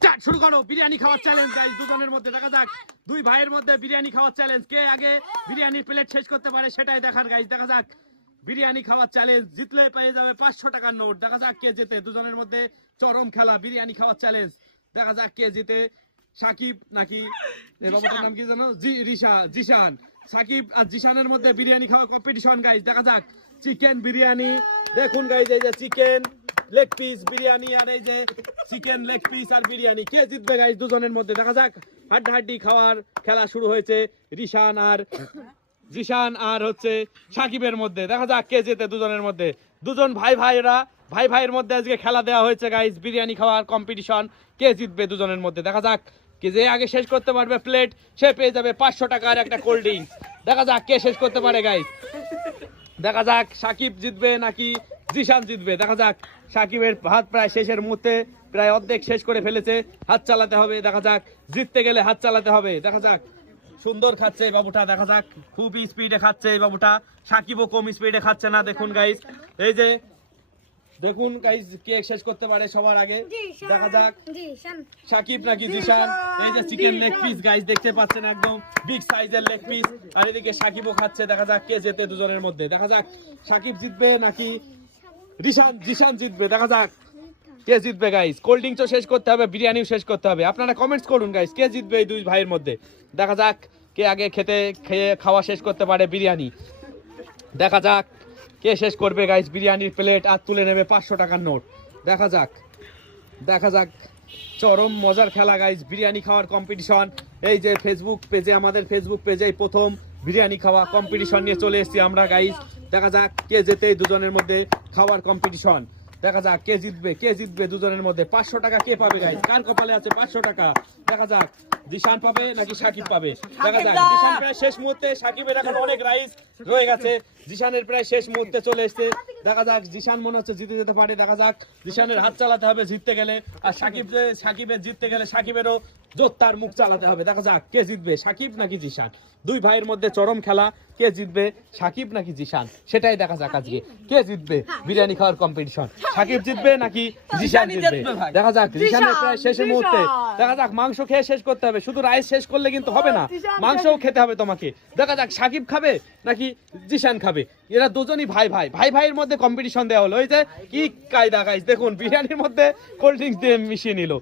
Start শুরু করো বিরিয়ানি খাওয়ার চ্যালেঞ্জ গাইস দুজনের মধ্যে দেখা যাক দুই ভাইয়ের মধ্যে বিরিয়ানি খাওয়ার চ্যালেঞ্জ কে আগে বিরিয়ানির প্লেট শেষ করতে পারে সেটাই দেখার গাইস দেখা যাক বিরিয়ানি খাওয়ার চ্যালেঞ্জ জিতলে পেয়ে যাবে পাঁচশো টাকার নোট দেখা যাক কে জেতে দুজনের মধ্যে চরম খেলা বিরিয়ানি খাওয়ার চ্যালেঞ্জ দেখা যাক কে জিতে সাকিব নাকি বাবুটার নাম কি জানো রিশা জিশান সাকিব আর জিশানের মধ্যে বিরিয়ানি খাওয়া কম্পিটিশন গাইস দেখা যাক চিকেন বিরিয়ানি দেখুন গাইজ এই যে চিকেন লেগ পিস বিরিয়ানি আর এই যে চিকেন লেগ পিস আর বিরিয়ানি। কে জিতবে গাইস দুজনের মধ্যে। দেখা যাক। হাড্ডাহাড্ডি খাওয়ার খেলা শুরু হয়েছে রিশান আর জিশান আর হচ্ছে সাকিবের মধ্যে। দেখা যাক কে জেতে দুজনের মধ্যে। দুজন ভাই ভাইরা, ভাই ভাইয়ের মধ্যে আজকে খেলা দেওয়া হয়েছে গাইস বিরিয়ানি খাওয়ার কম্পিটিশন কে জিতবে দুজনের মধ্যে? দেখা যাক। কে যে আগে শেষ করতে পারবে প্লেট সে পেয়ে যাবে পাঁচশো টাকার একটা কোল্ড ড্রিঙ্কস দেখা যাক কে শেষ করতে পারে গাইস দেখা যাক সাকিব জিতবে নাকি জিশান জিতবে। দেখা যাক সাকিবের হাত প্রায় শেষের মুহূর্তে প্রায় অর্ধেক শেষ করে ফেলেছে। হাত চালাতে হবে দেখা যাক জিততে গেলে হাত চালাতে হবে। দেখা যাক সুন্দর খাচ্ছে এই বাবুটা দেখা যাক খুবই স্পিডে খাচ্ছে এই বাবুটা। সাকিবও কম স্পিডে খাচ্ছে না দেখুন গাইস এই যে দেখুন গাইস কে শেষ করতে পারে সবার আগে। দেখা যাক সাকিব নাকি জিশান? এই যে চিকেন লেগ পিস গাইস দেখতে পাচ্ছেন একদম বিগ সাইজের লেগ পিস আর এদিকে সাকিবও খাচ্ছে দেখা যাক কে জেতে দুজনের মধ্যে। দেখা যাক সাকিব জিতবে নাকি রিশান জিশান জিতবে, দেখা যাক। কে জিতবে গাইস কোল্ড ড্রিঙ্কসও শেষ করতে হবে, বিরিয়ানিও শেষ করতে হবে। আপনারা কমেন্টস করুন গাইস কে জিতবে এই দুই ভাইয়ের মধ্যে? দেখা যাক কে আগে খেতে, খেয়ে খাওয়া শেষ করতে পারে বিরিয়ানি। দেখা যাক কে শেষ করবে গাইস বিরিয়ানির প্লেট আর তুলে নেবে পাঁচশো টাকার নোট। দেখা যাক দেখা যাক। চরম মজার খেলা গাইস বিরিয়ানি খাওয়ার কম্পিটিশন এই যে ফেসবুক পেজে আমাদের ফেসবুক পেজে প্রথম বিরিয়ানি খাওয়া কম্পিটিশন নিয়ে চলে এসেছি আমরা গাইজ দেখা যাক কে যেতে দুজনের মধ্যে খাওয়ার কম্পিটিশন দেখা যাক কে জিতবে কে জিতবে দুজনের মধ্যে। পাঁচশো টাকা কে পাবে গাইজ কার কপালে আছে পাঁচশো টাকা? দেখা যাক দিশান পাবে নাকি সাকিব পাবে? দেখা যাক দিশান প্রায় শেষ মুহূর্তে সাকিবের এখন অনেক রাইস রয়ে গেছে। জিশানের প্রায় শেষ মুহূর্তে চলে এসেছে। দেখা যাক জিশান মনে হচ্ছে জিতে যেতে পারে দেখা যাক। জিশানের হাত চালাতে হবে জিততে গেলে। আর সাকিব যে- সাকিবের জিততে গেলে সাকিবেরও জোত্তার মুখ চালাতে হবে। দেখা যাক কে জিতবে সাকিব নাকি জিশান? দুই ভাইয়ের মধ্যে চরম খেলা কে জিতবে সাকিব নাকি জিশান? সেটাই দেখা যাক আজকে। কে জিতবে বিরিয়ানি খাওয়ার কম্পিটিশন সাকিব জিতবে নাকি জিশান জিতবে। দেখা যাক জিশানের প্রায় শেষের মুহূর্তে। দেখা যাক মাংস খেয়ে শেষ করতে হবে। শুধু রাইস শেষ করলে কিন্তু হবে না। মাংসও খেতে হবে তোমাকে। দেখা যাক সাকিব খাবে নাকি জিশান খাবে? এরা দুজনই ভাই ভাই। ভাই ভাইয়ের মধ্যে কম্পিটিশন দেওয়া হলো। ওই যে কি কায়দা গাইজ দেখুন, বিরিয়ানির মধ্যে কোল্ড ড্রিঙ্কস দিয়ে মিশিয়ে নিল।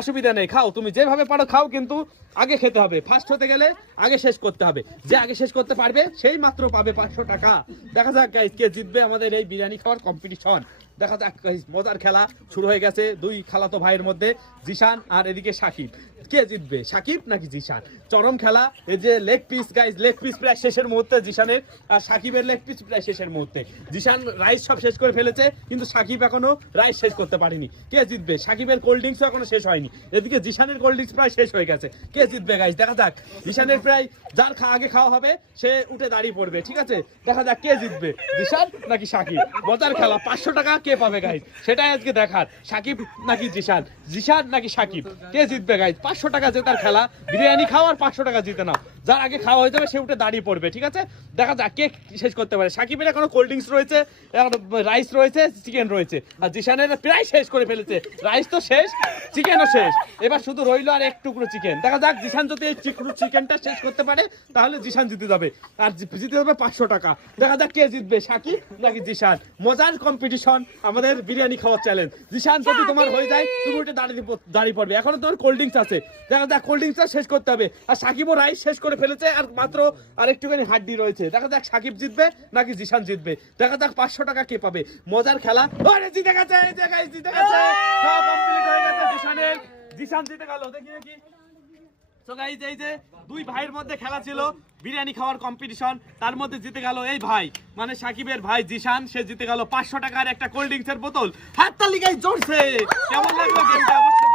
অসুবিধা নেই, খাও। তুমি যেভাবে পারো খাও, কিন্তু আগে খেতে হবে। ফার্স্ট হতে গেলে আগে শেষ করতে হবে। যে আগে শেষ করতে পারবে, সেই মাত্র পাবে পাঁচশো টাকা। দেখা যাক গাইজ কে জিতবে আমাদের এই বিরিয়ানি খাওয়ার কম্পিটিশন দেখা যাক মজার খেলা শুরু হয়ে গেছে দুই খালাতো ভাইয়ের মধ্যে, জিশান আর এদিকে সাকিব। কে জিতবে, সাকিব নাকি জিশান? চরম খেলা, এই যে leg piece guys leg piece প্রায় শেষের মুহূর্তে জিশানের, আর সাকিবের লেগ পিস প্রায় শেষের মুহূর্তে। জিশান রাইস সব শেষ করে ফেলেছে, কিন্তু সাকিব এখনও রাইস শেষ করতে পারেনি। কে জিতবে? সাকিবের কোল্ড ড্রিঙ্কসও এখনও শেষ হয়নি। এদিকে জিশানের কোল্ড ড্রিঙ্কস প্রায় শেষ হয়ে গেছে। কে জিতবে গাইস দেখা যাক। জিশানের প্রায় যার খা আগে খাওয়া হবে, সে উঠে দাঁড়িয়ে পড়বে, ঠিক আছে? দেখা যাক কে জিতবে, জিশান নাকি সাকিব? মজার খেলা, পাঁচশো টাকা কে পাবে গাইস সেটাই আজকে দেখার। সাকিব নাকি জিশান? জিশান নাকি সাকিব? কে জিতবে গাইস পাঁচশো টাকা জেতার খেলা, বিরিয়ানি খাওয়ার পাঁচশো টাকা জিতে নাও। যার আগে খাওয়া হয়ে যাবে, সে উঠে দাঁড়িয়ে পড়বে, ঠিক আছে? দেখা যাক কে শেষ করতে পারে। সাকিবের এখনও কোল্ড ড্রিঙ্কস রয়েছে রাইস রয়েছে চিকেন রয়েছে। আর জিশানের প্রায় শেষ করে ফেলেছে। রাইস তো শেষ চিকেনও শেষ। এবার শুধু রইল আর এক টুকরো চিকেন দেখা যাক, জিশান যদি এই টুকরো চিকেনটা শেষ করতে পারে, তাহলে জিশান জিতে যাবে। আর জিতে যাবে পাঁচশো টাকা। দেখা যাক কে জিতবে, সাকিব নাকি জিশান? মজার কম্পিটিশন আমাদের বিরিয়ানি খাওয়ার চ্যালেঞ্জ জিশান যদি তোমার হয়ে যায় তুমি উঠে দাঁড়িয়ে দাঁড়িয়ে পড়বে। এখনও তোমার কোল্ড ড্রিঙ্কস আছে। দেখা যাক কোল্ড ড্রিঙ্কসটা শেষ করতে হবে। আর সাকিবও রাইস শেষ করে ফেলেছে আর মাত্র আরেকটুখানি হাড্ডি রয়েছে। দেখা যাক সাকিব জিতবে নাকি জিশান জিতবে। দেখা যাক পাঁচশো টাকা কে পাবে। মজার খেলা। আরে জিতে গেছে এই যে guys, জিতে গেছে সব কমপ্লিট হয়ে গেছে জিশানের। জিশান জিতে গেল। দেখি দেখি। দুই ভাইয়ের মধ্যে খেলা ছিল, বিরিয়ানি খাওয়ার কম্পিটিশন তার মধ্যে জিতে গেল এই ভাই। মানে সাকিবের ভাই জিশান, সে জিতে গেল পাঁচশো টাকার একটা কোল্ড ড্রিঙ্কস এর বোতল। হাত তালিকায় গাইজ জোরছে কেমন লাগল গেমটা অবশ্যই